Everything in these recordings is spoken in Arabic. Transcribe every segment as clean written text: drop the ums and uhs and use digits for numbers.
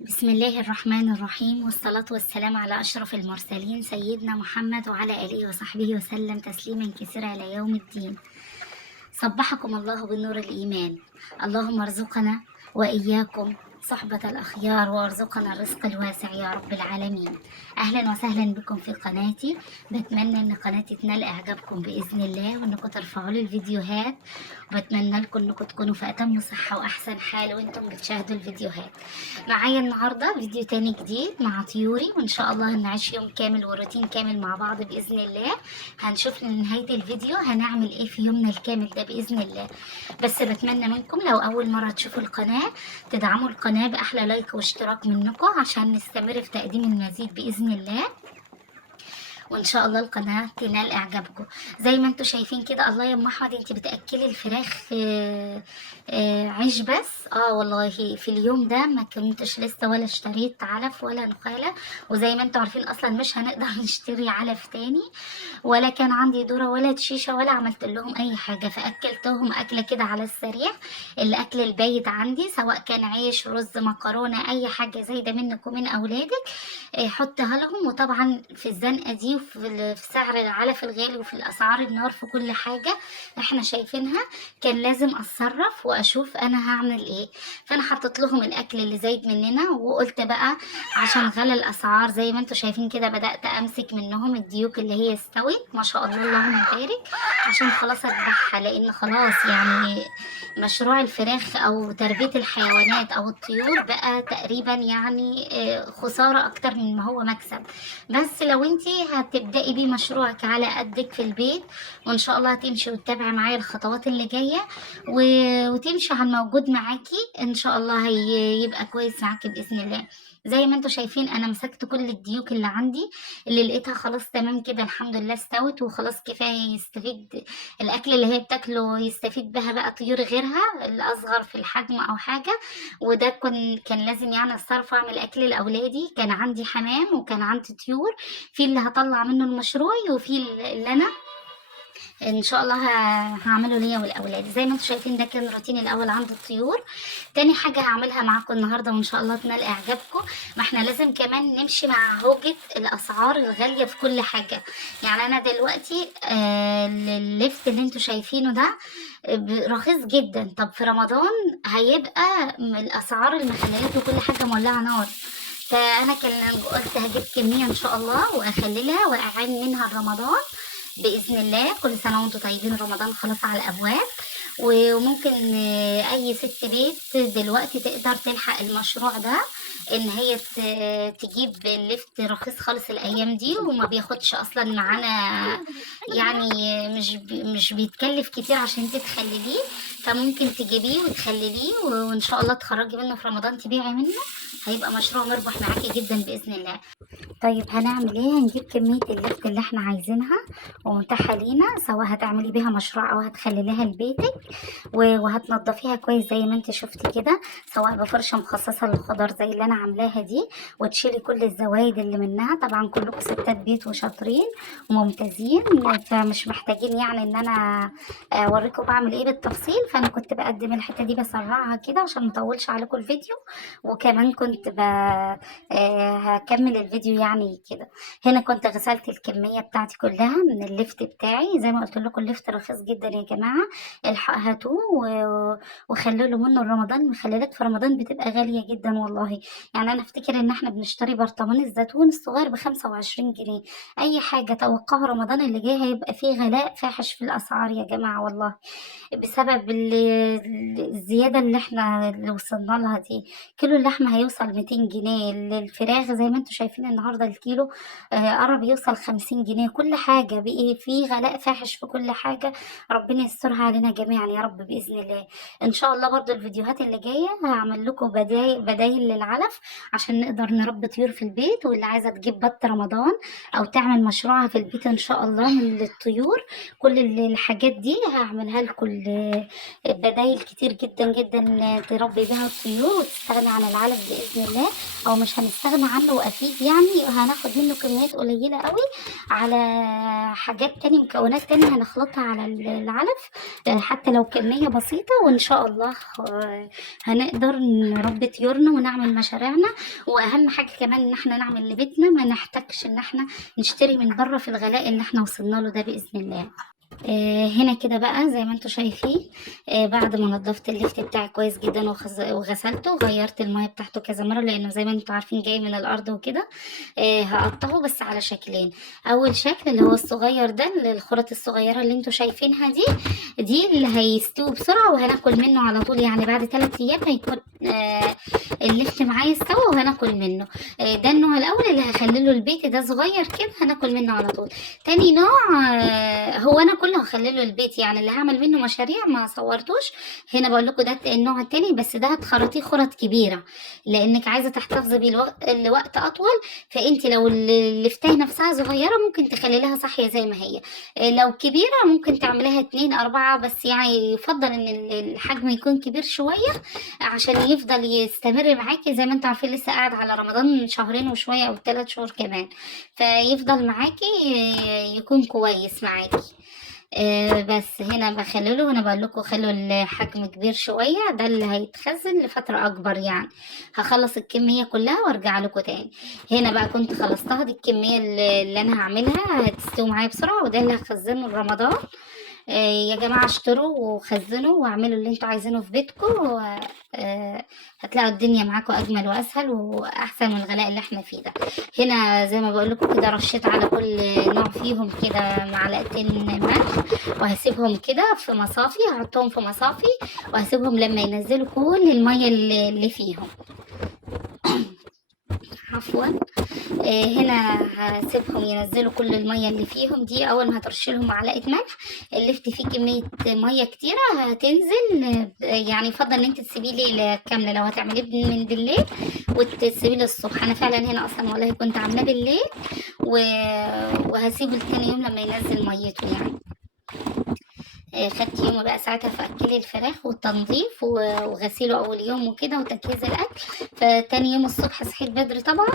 بسم الله الرحمن الرحيم، والصلاة والسلام على أشرف المرسلين سيدنا محمد وعلى آله وصحبه وسلم تسليما كثيرا إلى يوم الدين. صبحكم الله بنور الإيمان. اللهم ارزقنا وإياكم صحبة الأخيار وارزقنا الرزق الواسع يا رب العالمين. أهلا وسهلا بكم في قناتي. بتمنى أن قناتي تنال إعجابكم بإذن الله، وأنكم ترفعوا لي الفيديوهات، وبتمنى لكم أنكم تكونوا في أتم صحة وأحسن حال وأنتم بتشاهدوا الفيديوهات. معايا النهاردة فيديو تاني جديد مع طيوري، وإن شاء الله هنعيش يوم كامل وروتين كامل مع بعض بإذن الله. هنشوف لنهاية الفيديو هنعمل إيه في يومنا الكامل ده بإذن الله. بس بتمنى منكم لو أول مرة تشوفوا القناة تدعموا القناة بأحلى لايك واشتراك منكم عشان نستمر في تقديم المزيد بإذن الله، وان شاء الله القناه تنال اعجابكم. زي ما انتم شايفين كده. الله يا ام احمد، انت بتاكلي الفراخ عيش بس؟ والله في اليوم ده ما كنتش لسه ولا اشتريت علف ولا نخاله، وزي ما انتم عارفين اصلا مش هنقدر نشتري علف تاني، ولا كان عندي ذره ولا شيشه ولا عملت لهم اي حاجه، فاكلتهم اكله كده على السريع. الاكل البايت عندي سواء كان عيش رز مكرونه اي حاجه زايده منك ومن اولادك حطها لهم. وطبعا في الزنقه دي وفي في سعر العلف الغالي وفي الاسعار النار في كل حاجه احنا شايفينها، كان لازم اتصرف واشوف انا هعمل ايه. فانا حطيت لهم الاكل اللي زايد مننا، وقلت بقى عشان غلى الاسعار زي ما انتم شايفين كده بدات امسك منهم الديوك اللي هي استوت ما شاء الله اللهم بارك، عشان خلاص اذبحها، لان خلاص يعني مشروع الفراخ او تربيه الحيوانات او الطيور بقى تقريبا يعني خساره اكتر من ما هو مكسب. بس لو انتي هتبدأي بيه مشروعك على قدك في البيت، وان شاء الله هتمشي وتتابعي معايا الخطوات اللي جاية وتمشي على الموجود معاكي، ان شاء الله هيبقى كويس معاكي بإذن الله. زي ما انتوا شايفين انا مسكت كل الديوك اللي عندي اللي لقيتها خلاص تمام كده الحمد لله استوت وخلاص كفايه يستفيد الاكل اللي هي بتاكله، يستفيد بها بقى طيور غيرها الاصغر في الحجم او حاجه. وده كان لازم يعني اتصرف اعمل اكل لاولادي. كان عندي حمام وكان عندي طيور، في اللي هطلع منه المشروع وفي اللي انا ان شاء الله هعمله ليا والاولاد. زي ما انتم شايفين ده كان روتين الاول عند الطيور. تاني حاجه هعملها معاكم النهارده وان شاء الله تنال اعجابكم، ما احنا لازم كمان نمشي مع هوجة الاسعار الغاليه في كل حاجه. يعني انا دلوقتي اللفت اللي انتم شايفينه ده رخيص جدا، طب في رمضان هيبقى الاسعار المخللات وكل حاجه مولعه نار. فانا كان قلت هجيب كميه ان شاء الله واخللها واعين منها رمضان باذن الله. كل سنه وانتم طيبين، رمضان خلاص على الابواب، وممكن اي ست بيت دلوقتي تقدر تلحق المشروع ده ان هي تجيب اللفت رخيص خالص الايام دي، وما بياخدش اصلا معانا يعني مش بيتكلف كتير عشان انت تخلليه. فممكن تجيبيه وتخلليه وان شاء الله تخرجي منه في رمضان تبيعي منه، هيبقى مشروع مربح معاكي جدا باذن الله. طيب هنعمل ايه؟ هنجيب كمية اللفت اللي احنا عايزينها ومتاحة لينا، سواء هتعملي بيها مشروع او هتخليها لبيتك وهتنضفيها كويس زي ما انت شفتي كده، سواء بفرشة مخصصة للخضار زي اللي انا عاملاها دي، وتشيلي كل الزوايد اللي منها. طبعا كلكم ستات بيت وشاطرين وممتازين، فمش محتاجين يعني ان انا اوريكم بعمل ايه بالتفصيل. فانا كنت بقدم الحتة دي بسرعها كده عشان مطولش عليكم الفيديو، وكمان كنت هكمل الفيديو يعني كده. هنا كنت غسلت الكمية بتاعتي كلها من اللفت بتاعي، زي ما قلت لكم اللفت رخيص جدا يا جماعة. هاتوه وخللوا منه رمضان. المخللات في رمضان بتبقى غالية جدا والله. يعني انا افتكر ان احنا بنشتري برطمان الزيتون الصغير ب25 جنيه. اي حاجة توقعوا رمضان اللي جاي هيبقى فيه غلاء فاحش في الاسعار يا جماعة والله، بسبب الزيادة اللي وصلنا لها دي. كيلو اللحمة هيوصل 200 جنيه، الفراخ زي ما انتم شايفين النهاردة الكيلو قرب يوصل 50 جنيه. كل حاجة بقي في غلاء فاحش في كل حاجة. ربنا يسترها علينا جميعا يا رب بإذن الله. ان شاء الله برضو الفيديوهات اللي جاية هعمل لكم بدايل للعلف عشان نقدر نربي طيور في البيت، واللي عايزة تجيب بط رمضان او تعمل مشروعها في البيت ان شاء الله من الطيور، كل الحاجات دي هعملها لكم بدايل كتير جدا جدا تربي بيها الطيور وتستغني عن العلف باذن الله، او مش هنستغنى عنه، واكيد يعني هناخد منه كميات قليله قوي على حاجات تاني، مكونات تانية هنخلطها على العلف، حتى لو كميه بسيطه، وان شاء الله هنقدر نربي طيورنا ونعمل مشاريعنا. واهم حاجه كمان ان احنا نعمل لبيتنا، ما نحتاجش ان احنا نشتري من بره في الغلاء اللي احنا وصلنا له ده باذن الله. هنا كده بقى زي ما انتوا شايفين، بعد ما نضفت اللفت بتاعي كويس جدا وغسلته وغيرت المية بتاعته كذا مرة، لانه زي ما انتوا عارفين جاي من الارض وكده. هقطعه بس على شكلين. اول شكل اللي هو الصغير ده، الخرط الصغيرة اللي انتوا شايفينها دي اللي هيستوي بسرعة وهناكل منه على طول، يعني بعد 3 ايام هيكون اللفت معايا استوى وهناكل منه. ده النوع الاول اللي هخلله البيت، ده صغير كده هناكل منه على طول. تاني نوع هو انا كله هخلله البيت، يعني اللي هعمل منه مشاريع ما صورتوش هنا، بقول لكم ده النوع التاني، بس ده هتخرطيه خرط كبيره لانك عايزه تحتفظي بيه لوقت اطول. فانت لو اللفتاه نفسها صغيره ممكن تخلي لها صحيه زي ما هي، لو كبيره ممكن تعمليها 2 4، بس يعني يفضل ان الحجم يكون كبير شويه عشان يفضل يستمر معاكي. زي ما انتوا عارفين لسه قاعد على رمضان شهرين وشويه او 3 شهور كمان، فيفضل معاكي يكون كويس معاكي. بس هنا بخلله، وانا بقول لكم خلوا الحجم كبير شويه، ده اللي هيتخزن لفتره اكبر يعني. هخلص الكميه كلها وارجع لكم تاني. هنا بقى كنت خلصتها، دي الكميه اللي انا هعملها هتستوي معايا بسرعه، وده اللي هخزنه لرمضان. يا جماعة اشتروا وخزنوا واعملوا اللي انتوا عايزينه في بيتكم، هتلاقوا الدنيا معاكم اجمل واسهل واحسن من الغلاء اللي احنا فيه ده. هنا زي ما بقول لكم كده رشيت على كل نوع فيهم كده معلقتين ملح، وهسيبهم كده في مصافي، هحطهم في مصافي وهسيبهم لما ينزلوا كل المية اللي فيهم. عفوا. هنا هسيبهم ينزلوا كل المية اللي فيهم دي. اول ما هترشي لهم معلقة ملح، اللفت فيه كمية مية كتيرة هتنزل، يعني يفضل ان انت تسيبيه ليلة كاملة لو هتعمليه من بالليل وتسيبيه للصبح. انا فعلا هنا اصلا والله كنت عاملاه بالليل وهسيبه لتاني يوم لما ينزل ميته يعني. خدت يوم بقى ساعتها في اكل الفراخ والتنظيف وغسيله اول يوم وكده وتجهيز الاكل. فتاني يوم الصبح صحيت بدري طبعا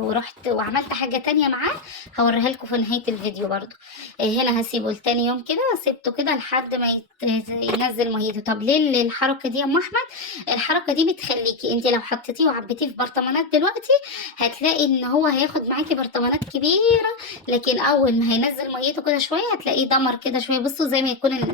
ورحت وعملت حاجه تانية معاه هوريها لكم في نهايه الفيديو برضو. هنا هسيبه لتاني يوم كده، سيبته كده لحد ما ينزل ميته. طب ليه الحركه دي يا ام احمد؟ الحركه دي بتخليكي انت لو حطيتيه وعبيتيه في برطمانات دلوقتي هتلاقي ان هو هياخد معاكي برطمانات كبيره، لكن اول ما هينزل ميته كده شويه هتلاقيه دمر كده شويه. بصوا زي ما يكون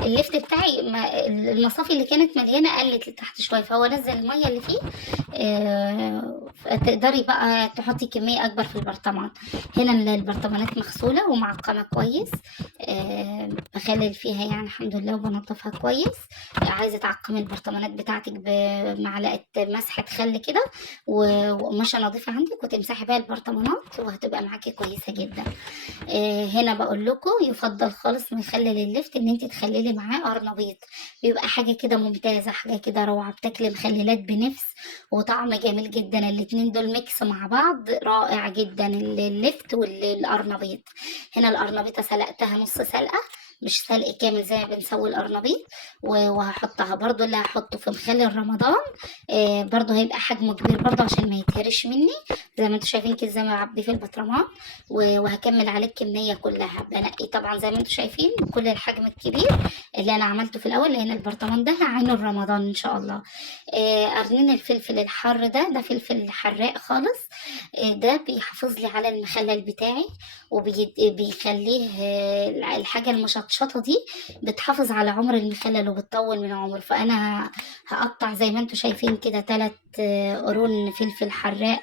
الليفت بتاعي المصافي اللي كانت مليانه قلت لتحت شويه، فهو نزل الميه اللي فيه. تقدري بقى تحطي كميه اكبر في البرطمان. هنا البرطمانات مغسوله ومعقمه كويس، بخلل فيها يعني الحمد لله وبنضفها كويس. عايزه تعقمي البرطمانات بتاعتك بمعلقه مسحه خل كده وقماشه نظيفه عندك وتمسحي بيها البرطمانات وهتبقى معاكي كويسه جدا. هنا بقول لكم يفضل خالص من خلل اللفت ان انت تخللي معاه قرنبيط، بيبقى حاجه كده ممتازه، حاجه كده روعه، بتاكلي مخللات بنفس وطعم جميل جدا. الاتنين دول ميكس مع بعض رائع جدا، اللفت والقرنبيط. هنا القرنبيطه سلقتها نص سلقه، مش سلق كامل زي ما بنسوي القرنبيط، وهحطها برضو اللي هحطه في مخلل رمضان. برضو هيبقى حجمه كبير برضو عشان ما يتهرش مني، زي ما انتوا شايفين كده زي ما بعبيه في البطرمان. وهكمل عليه الكميه كلها، بنقي طبعا زي ما انتوا شايفين كل الحجم الكبير اللي انا عملته في الاول، لان البرطمان ده هعينه رمضان ان شاء الله. قرنين الفلفل الحر ده فلفل حراق خالص، ده بيحافظ لي على المخلل بتاعي وبيخليه الحاجه المشطشطه دي بتحافظ على عمر المخلل وبتطول من عمره. فانا هقطع زي ما انتوا شايفين كده 3 قرون فلفل حراق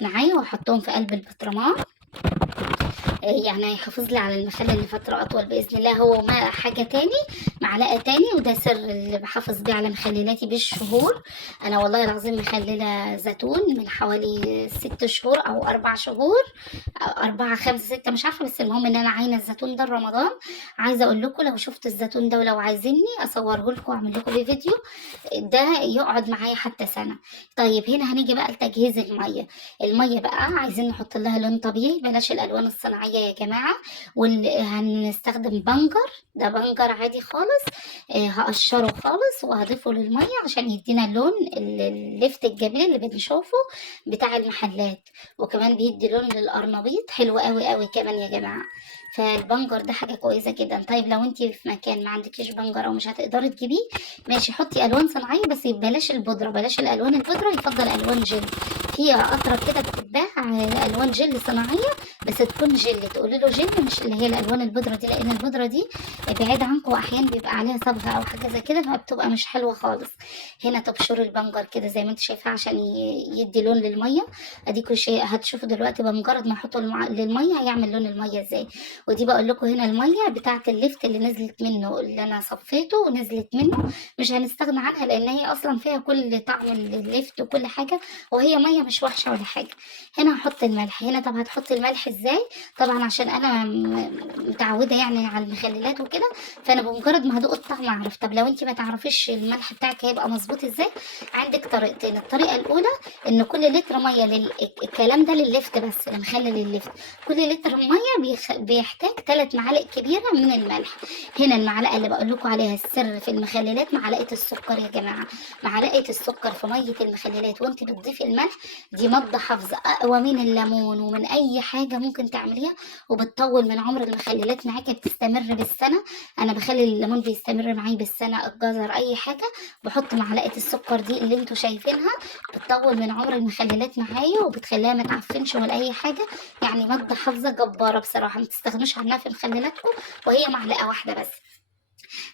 معايا واحطهم في قلب البطرمان، يعني هيحافظ لي على المخلل لفترة أطول بإذن الله. هو ما حاجة تاني، معلقة تاني، وده سر اللي بحافظ بيه على مخللاتي بالشهور. أنا والله العظيم مخللة زيتون من حوالي 6 شهور أو 4 شهور، أو 4 5 6 مش عارفة، بس المهم إن أنا عاينة الزيتون ده رمضان. عايزة أقول لكم لو شفت الزيتون ده ولو عايزيني أصوره لكم وأعمل لكم بيه فيديو، ده يقعد معايا حتى سنة. طيب هنا هنيجي بقى لتجهيز المية. المية بقى عايزين نحط لها لون طبيعي، بلاش الألوان الصناعية الميه يا جماعه. وهنستخدم بنجر، ده بنجر عادي خالص. هقشره خالص وهضيفه للميه عشان يدينا اللون اللفت الجميل اللي بنشوفه بتاع المحلات. وكمان بيدي لون للقرنبيط حلو قوي قوي كمان يا جماعه. فالبنجر ده حاجه كويسه جدا. طيب لو انت في مكان ما عندكيش بنجر او مش هتقدري تجيبيه، ماشي، حطي الوان صناعيه بس بلاش البودره، بلاش الالوان البودره، يفضل الوان جل. في قطره كده بتتباع الوان جل صناعيه، بس تكون جل، تقولي له جل مش اللي هي الالوان البودره دي، لان البودره دي بعيد عنكم واحيانا بيبقى عليها صبغه او حاجه زي كده فبتبقى مش حلوه خالص. هنا تبشري البنجر كده زي ما انت شايفاه عشان يدي لون للميه. اديكوا شيء هتشوفوا دلوقتي بمجرد ما احطه للميه هيعمل لون الميه ازاي. ودي بقول لكم هنا الميه بتاعه الليفت اللي نزلت منه، اللي انا صفيته ونزلت منه، مش هنستغنى عنها لان هي اصلا فيها كل طعم الليفت وكل حاجه، وهي ميه مش وحشه ولا حاجه. هنا هحط الملح. هنا طب هتحطي الملح ازاي؟ طبعا عشان انا متعوده يعني على المخللات وكده، فانا بمجرد ما هدوق الطعم اعرف. طب لو انت ما تعرفيش الملح بتاعك هيبقى مظبوط ازاي، عندك طريقتين. الطريقه الاولى ان كل لتر ميه الكلام ده لللفت بس، لمخلل اللفت، كل لتر ميه بيحتاج 3 معالق كبيره من الملح. هنا المعلقه اللي بقول لكم عليها السر في المخللات معلقه السكر يا جماعه. معلقه السكر في ميه المخللات وانت بتضيفي الملح دي ماده حافظه اقوى من الليمون ومن اي حاجه ممكن تعمليها، وبتطول من عمر المخللات معاكي، بتستمر بالسنه. انا بخلي الليمون بيستمر معايا بالسنه، الجزر، اي حاجه بحط معلقه السكر دي اللي انتوا شايفينها، بتطول من عمر المخللات معايا وبتخليها ما تعفنش ولا اي حاجه. يعني ماده حافظه جباره بصراحه، ما تستغنوش عنها في مخللاتكم، وهي معلقه واحده بس.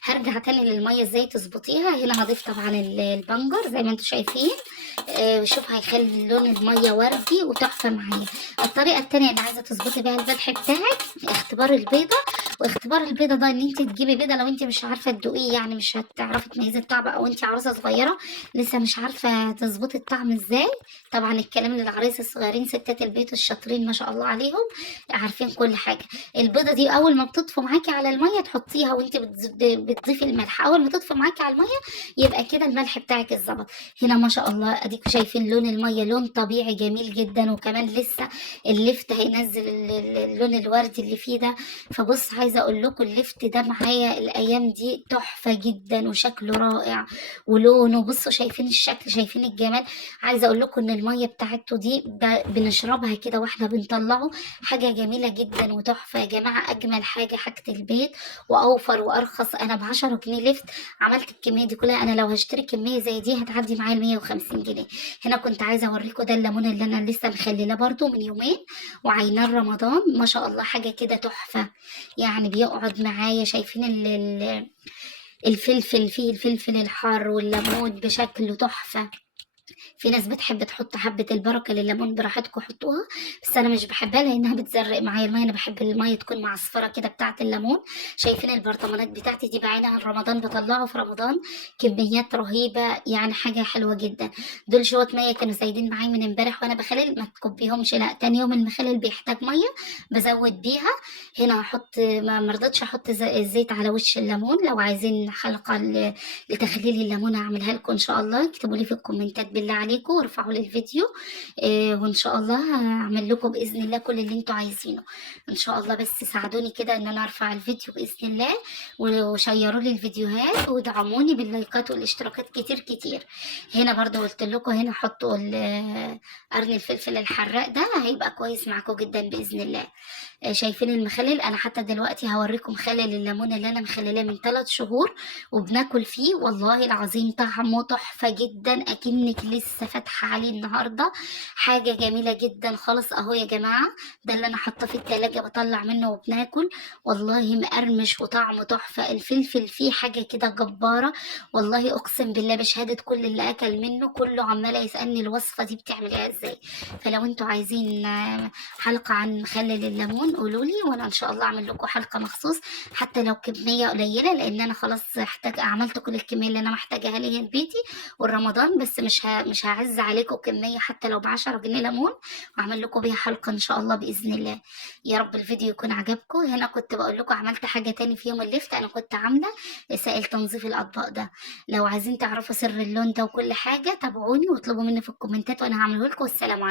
هرجع تاني للميه ازاي تظبطيها. هنا هضيف طبعا البنجر زي ما انتم شايفين. شوف هيخلي لون الميه وردي وتحفه معايا. الطريقه التانية اللي عايزه تظبطي بيها الملح بتاعك اختبار البيضه. واختبار البيضه ده ان انت تجيبي بيضه لو انت مش عارفه تدوقيه، يعني مش هتعرفي تميزي الطعم، او انت عروسه صغيره لسه مش عارفه تظبطي الطعم ازاي. طبعا الكلام للعرايس الصغيرين، ستات البيت الشاطرين ما شاء الله عليهم عارفين كل حاجه. البيضه دي اول ما بتطفو معاكي على الميه تحطيها، وانت بتضيفي الملح اول ما تطفو معاكي على الميه يبقى كده الملح بتاعك اتظبط. هنا ما شاء الله اديكوا شايفين لون الميه، لون طبيعي جميل جدا، وكمان لسه اللفت هينزل اللون الوردي اللي فيه ده. فبص عايزه اقول لكم اللفت ده معايا الايام دي تحفه جدا وشكله رائع ولونه، بصوا شايفين الشكل، شايفين الجمال. عايزه اقول لكم ان الميه بتاعته دي بنشربها كده واحنا بنطلعه، حاجه جميله جدا وتحفه يا جماعه. اجمل حاجه البيت واوفر وارخص. انا ب10 جنيه لفت عملت الكميه دي كلها. انا لو هشتري كميه زي دي هتعدي معايا 150 جنيه. هنا كنت عايزه اوريكم ده الليمون اللي انا لسه مخلله برده من يومين وعينان رمضان، ما شاء الله حاجه كده تحفه. يعني بيقعد معايا، شايفين الفلفل فيه، الفلفل الحار والليمون بشكله تحفه. في ناس بتحب تحط حبة البركة لليمون، براحتكم حطوها، بس أنا مش بحبها لأنها بتزرق معايا المية. أنا بحب المية تكون معصفرة كده بتاعة الليمون. شايفين البرطمانات بتاعتي دي بعينها عن رمضان، بطلعه في رمضان كميات رهيبة، يعني حاجة حلوة جدا. دول شوية مية كانوا سايدين معايا من امبارح وأنا بخلل، ما تكبيهمش لا، تاني يوم المخلل بيحتاج مية بزود بيها. هنا هحط، ما مرضتش احط الزيت على وش الليمون. لو عايزين حلقة لتخليل الليمون هعملها لكم ان شاء الله، اكتبوا لي في الكومنتات بالله عليكم وارفعوا لي الفيديو. وان شاء الله هعمل لكم باذن الله كل اللي انتوا عايزينه ان شاء الله. بس ساعدوني كده ان انا ارفع الفيديو باذن الله، وشيروا لي الفيديوهات ودعموني باللايكات والاشتراكات كتير كتير. هنا برضو قلت لكم هنا حطوا قرن الفلفل الحراق ده هيبقى كويس معاكم جدا باذن الله. شايفين المخلل؟ انا حتى دلوقتي هوريكم خلل الليمون اللي انا مخللاه من 3 شهور وبناكل فيه، والله العظيم طعمه تحفه جدا، اكنك لسه فاتحه عليه النهارده. حاجه جميله جدا خالص اهو يا جماعه. ده اللي انا حاطاه في التلاجة بطلع منه وبناكل، والله مقرمش وطعمه تحفه. الفلفل فيه حاجه كده جباره، والله اقسم بالله بشهاده كل اللي اكل منه كله عماله يسالني الوصفه دي بتعمليها ازاي. فلو انتوا عايزين حلقه عن مخلل الليمون قولوا لي، وانا ان شاء الله اعمل لكم حلقه مخصوص حتى لو كميه قليله، لان انا خلاص عملت كل الكميه اللي انا محتاجاها لي لبيتي والرمضان. بس مش هعز عليكم كميه حتى لو ب10 جنيه ليمون، واعمل لكم بيها حلقه ان شاء الله باذن الله. يا رب الفيديو يكون عجبكم. هنا كنت بقول لكم عملت حاجه تاني في يوم الليفت، انا كنت عامله سائل تنظيف الاطباق ده. لو عايزين تعرفوا سر اللون ده وكل حاجه تابعوني واطلبوا مني في الكومنتات وانا هعمله لكم. والسلام عليكم.